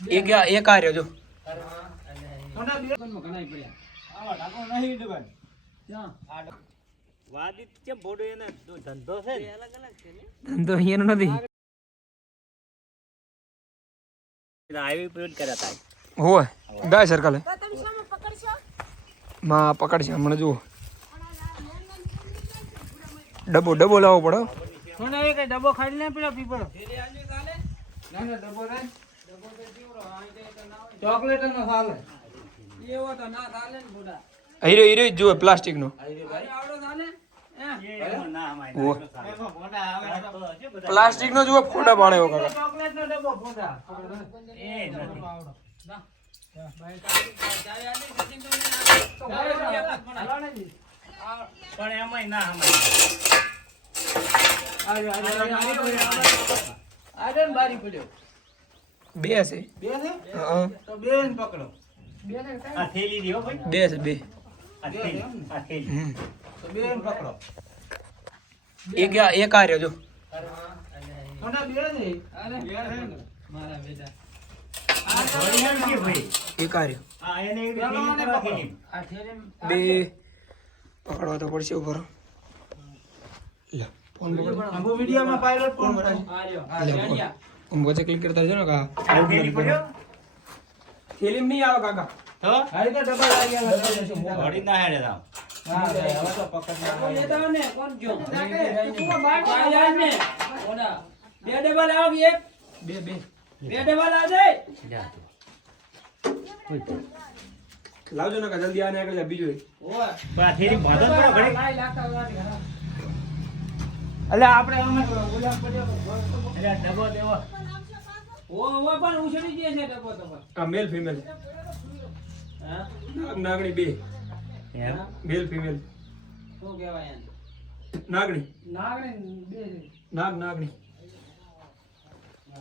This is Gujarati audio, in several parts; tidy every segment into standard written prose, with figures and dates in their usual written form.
એક આ રહ્યો જો ધંધો અહીંયા નથી હોય ગાય સરકાલે માં પકડશે હમણાં જુઓ ડબ્બો લાવવો પડે ડબ્બો ખાઈ લે પેલા પીપળો ચોકલેટ નો ચાલે એવો તો ના ચાલે ને બુડા હીરો જુઓ પ્લાસ્ટિક નો પ્લાસ્ટિક નો જુઓ ફોટા પાડે એવો કાકા ચોકલેટ નો ડબ્બો ફોટા પણ એમાંય ના બારી પડ્યો બે છે હા તો બે ને પકડો આ થેલી દીઓ ભાઈ બે છે બે આ થેલી તો બે ને પકડો એક આ રહ્યો જો કોના બે છે અરે બે છે મારા બેટા ઘોડી એમ કે ભાઈ એક આ રહ્યો આ એને એક થેલી કરવા થેલી આ થેલી બે પકડવા તો પડશે ઉપર લે ફોન પકડ આબો વિડિયો માં પાયલોટ કોણ બનાવે આ રેડિયા વચ્ચે ક્લિક કરતા જો ને કા આ થેલી પડ્યો થેલીમ નહીં આવે કાકા તો હારી તો ડબ્બા લાગ્યા ઘોડી ના હેડે રામ હા હવે તો પકડ લેતા ને કોણ જો તું બાર ને ઓડા બે ડબ્બા લાવ એક બે બે ડબ્બા લાવ દે લાવજો ને કા જલ્દી આને આગળ જા બીજો ઓય પણ આ થેલી બાંધો પડો ઘડી લાઈ લાગતા વાળી અલે આપણે અમે ગુલામ પડ્યો એટલે આ ડબ્બો દેવો ઓ પણ ઉછળી ગઈ છે ડબ્બો તો આ મેલ ફિમેલ હા નાગણી બે એમ મેલ ફિમેલ શું કહેવાય એને નાગણી નાગણી બે નાગણી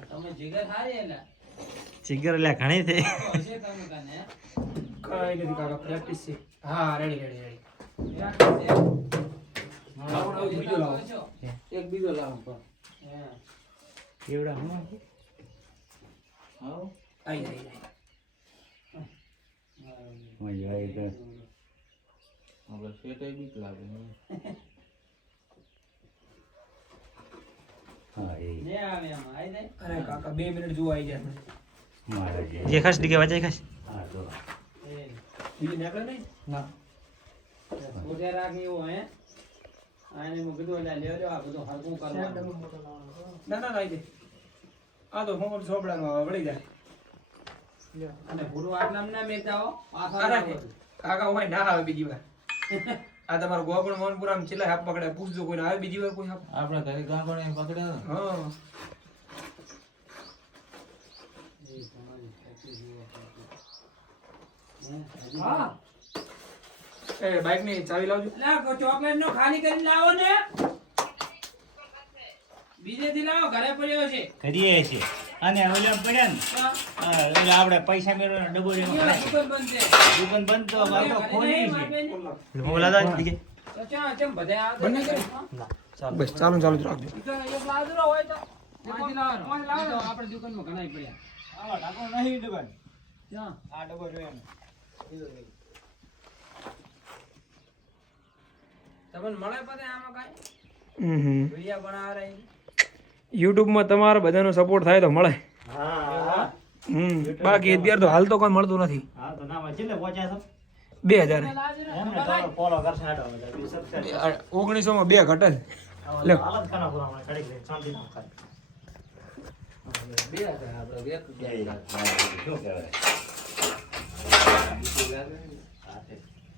તમે જીગર હારી એટલે ચિગર એટલે ઘણી થઈ હશે તમે કને કઈ નથી કાકા પ્રેક્ટિસ છે હા રેડી બીજો લાવો એક બીજો લાવો પણ કેવડા હું આવો આઈ મજા આવી ગઈ હવે સેટે બીક લાગે હા એ ને આવે આમ આઈ દે અરે કાકા 2 મિનિટ જોવા આવી જાય મારા જે ખાસ ડીકે વાંચે ખાસ હા તો એ બીજી નીકળે નહીં ના ઓડે રાખી એવો હે આને મુ કીધું એટલે લેજો આ બધું હરકું કરવાનું ના આવી દે આ તો ફોન સોબડાનો આવે વળી જાય અને પૂરું આટલામ ના મેતાઓ અરે કાકા હોય ના આવે બીજી વાર આ તમારો ગોગણ મોહનપુર આમ ચેલા હાથ પકડે પૂછજો કોઈને આવે બીજી વાર કોઈ હાથ આપણા ઘરે ગાંગોને પકડે હા હા એ બાઈક ની ચાવી લાવજો લા ચોકલેટ નો ખાલી કરીને લાવો ને બીજેથી લાવો ઘરે પડ્યો છે કરીએ છે અને ઓલા પડ્યા ને એટલે આપણે પૈસા મેળવવાનો ડબ્બો લેવો દુકાન બંધ છે દુકાન બંધ તો આ તો ખોલી છે મોકલા દો ડીકે તો ચા ચમ બધે આ બંને કરે બસ ચાલુ જ રાખજો એક લાદરો હોય તો માંથી લાવવાનો આપણે દુકાનમાં ઘણા પડ્યા આવા ઢાકો નહીં દુકાન ક્યાં આ ડબ્બો જોયો તમને મળે પછી આમાં કાઈ વિડિયો બનાવવા રહી YouTube માં તમારો બધાનો સપોર્ટ થાય તો મળે હા બાકી અત્યારે તો હાલ તો કોઈ મળતું નથી હા તો ના છેલ્લે પહોંચ્યા છો 2000 એમને તમારો ફોલો કરશે હાટો સબસ્ક્રાઇબ 1900 માં 2 ઘટે લે હાલત ખાના પૂરા મને ખડી ગઈ શાંતિ ના થાય બે હતા આપણે વેત શું કહેવાય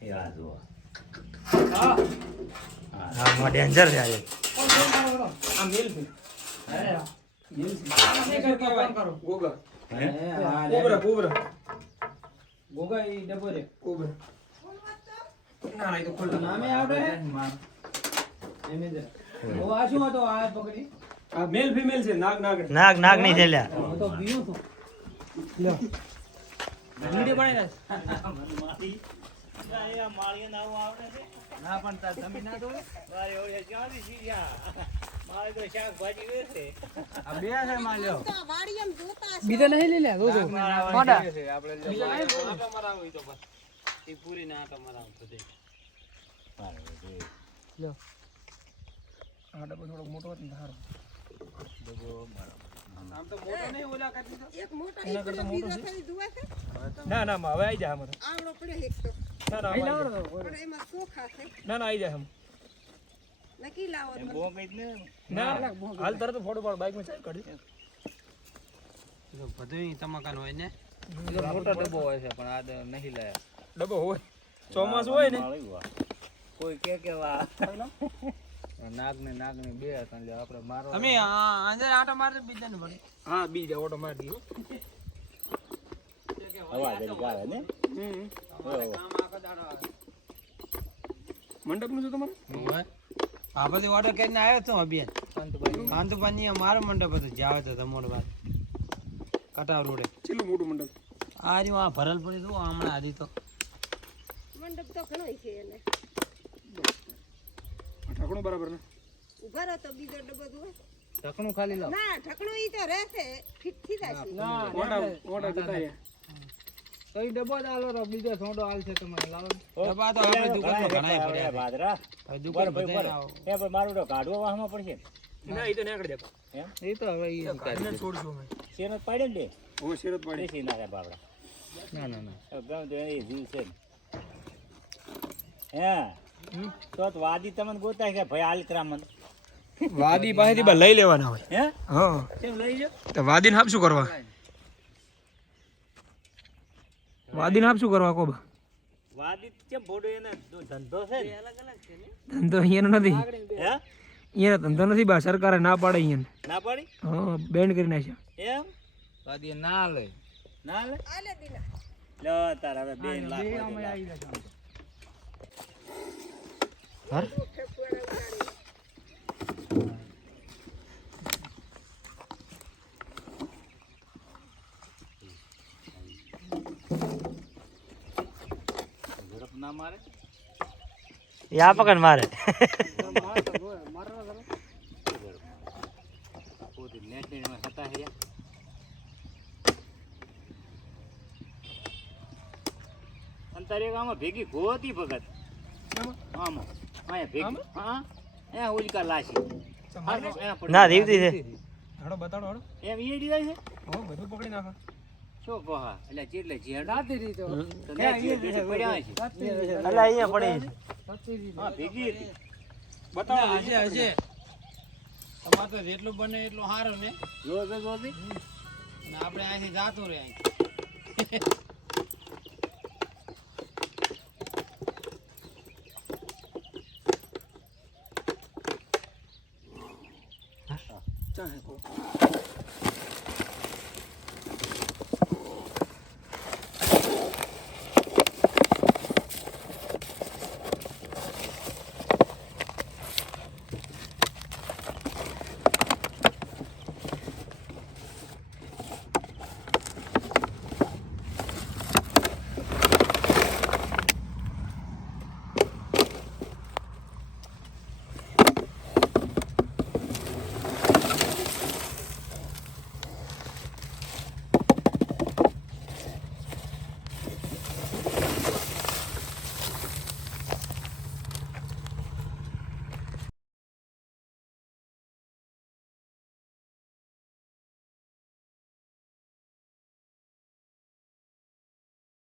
એ આ જુઓ હા હા મો ડેન્જર છે આજે આ મેલ છે ગોગા હે કોબરા ગોગા ઈ ડબ્બો રે કોબરા ના ના એ તો ખોલ નામે આવડે એમે દે ઓ આ શું હતો આ પકડી આ મેલ ફિમેલ છે નાગ નાગ નહીં છે લ્યા હું તો બીયું છું લે વિડિયો બનાવી ના પણ તાર તમે ના દો મારે ઓલે ક્યાંથી શીખ્યા મારે તો શાકભાજી વેચે આ બે છે માલ્યો બીજા નહીં લઈ લે રોજો મોડા એ પૂરી ના આટા મરાવ તો દે લ્યો આ ડબ્બો થોડો મોટો હતો ને સારો ડબો મારો આમ તો મોટો નહીં ઓલા કાઢી દીધો એક મોટા એના કરતા મોટો છે ખાલી દુવા છે ના ના માં હવે આવી જાય અમારે આવડો પડે એક તો ના ના આમાં આવી જાય. પણ એમાં ચોખા છે ના ના આવી જાય હમ નક્કી લાવો એમ તમે. બો કઈ ને ના હાલ તરત ફોટો પાડ બાઈક માં ચાલ કાઢી બધું તમાકાનો હોય ને મોટો ડબ્બો હોય છે પણ આ નહીં લાયા ડબ્બો હોય ચોમાસું હોય ને કોઈ કે વા નાગ ને બે હતા એટલે આપણે મારો તમે અંદર આટો મારજો બીજા ને ભલે હા બી જાય ઓટો મારી દીધો હવા જરી ગાવે ને મંડપ નું છે તમારે આ બધું ઓર્ડર કરીને આવ્યો તો અભિયાન કાંતુભાઈ મારો મંડપ હતો જાવ તો તમોડ વાત કટાવ રોડે ચેલું મોટું મંડપ આ રહ્યું આ ભરલ પડી હતું હમણાં આધી તો મંડપ તો ઘણો છે એને ઠાકણું બરાબર ને ઉભા રહો તો બીજો ડબ્બો દુવા ઢકણું ખાલી લાવ ના ઢકણું ઈ તો રહેશે ફિટ થઈ જશે ઓટા જતા રહ્યા કઈ ડબ્બો જ આલો રો બીજો સોંડો આલ છે તમારે લાવો ડબ્બા તો આપણે દુકાનમાં ઘણાય પડ્યા બાદરા હવે દુકાન બધે આવો એ પણ મારું તો કાઢવો વાહમાં પડશે ના એ તો નીકળી જતા એમ એ તો હવે ઈ એને છોડશું અમે શેરત પાડે ને ઓ શેરત પાડી દેશી નાખે બાબડા ના ગમ તો એ જીવ છે હે તો વાદી તમને ગોતા કે ભાઈ આલકરા મન વાદી પાસેથી બા લઈ લેવાના હોય હે હા કેમ લઈ જો તો વાદીને હાપ શું કરવા વાદીને હાપ શું કરવા કોબા વાદી કેમ ભોડો એને ધંધો છે ને ધંધો અહીંયાનો નથી હે અહીંયા ધંધો નથી બા સરકારે ના પાડે અહીંયા ના પાડી હા બેન્ડ કરી નાખ્યા એમ વાદી ના લે ના લે આલે દીના લો તાર હવે 2 લાખ ઝડપ ના મારે એ આ પકડ મારે પોતી નેટમાં હતા હેર્યા અંતરે આમાં ભેગી ગોતી ભગત આમાં આયા ભેગી હા એ ઉલકા લાશી ના દીવતી છે હાડો બતાડો હાડો એમ ઈડી જાય છે હો બધું પકડી નાખો શું કોહા એટલે જેટલે જેડ રાતી રીતો તો ને બેસી પડ્યા છે એટલે અહીંયા પડી છે હા ભેગી હતી બતાવો હશે તમારે તો જેટલું બને એટલું સારું ને જોજે જોજે ને આપણે અહીંથી જાતું રહે ચાહે કો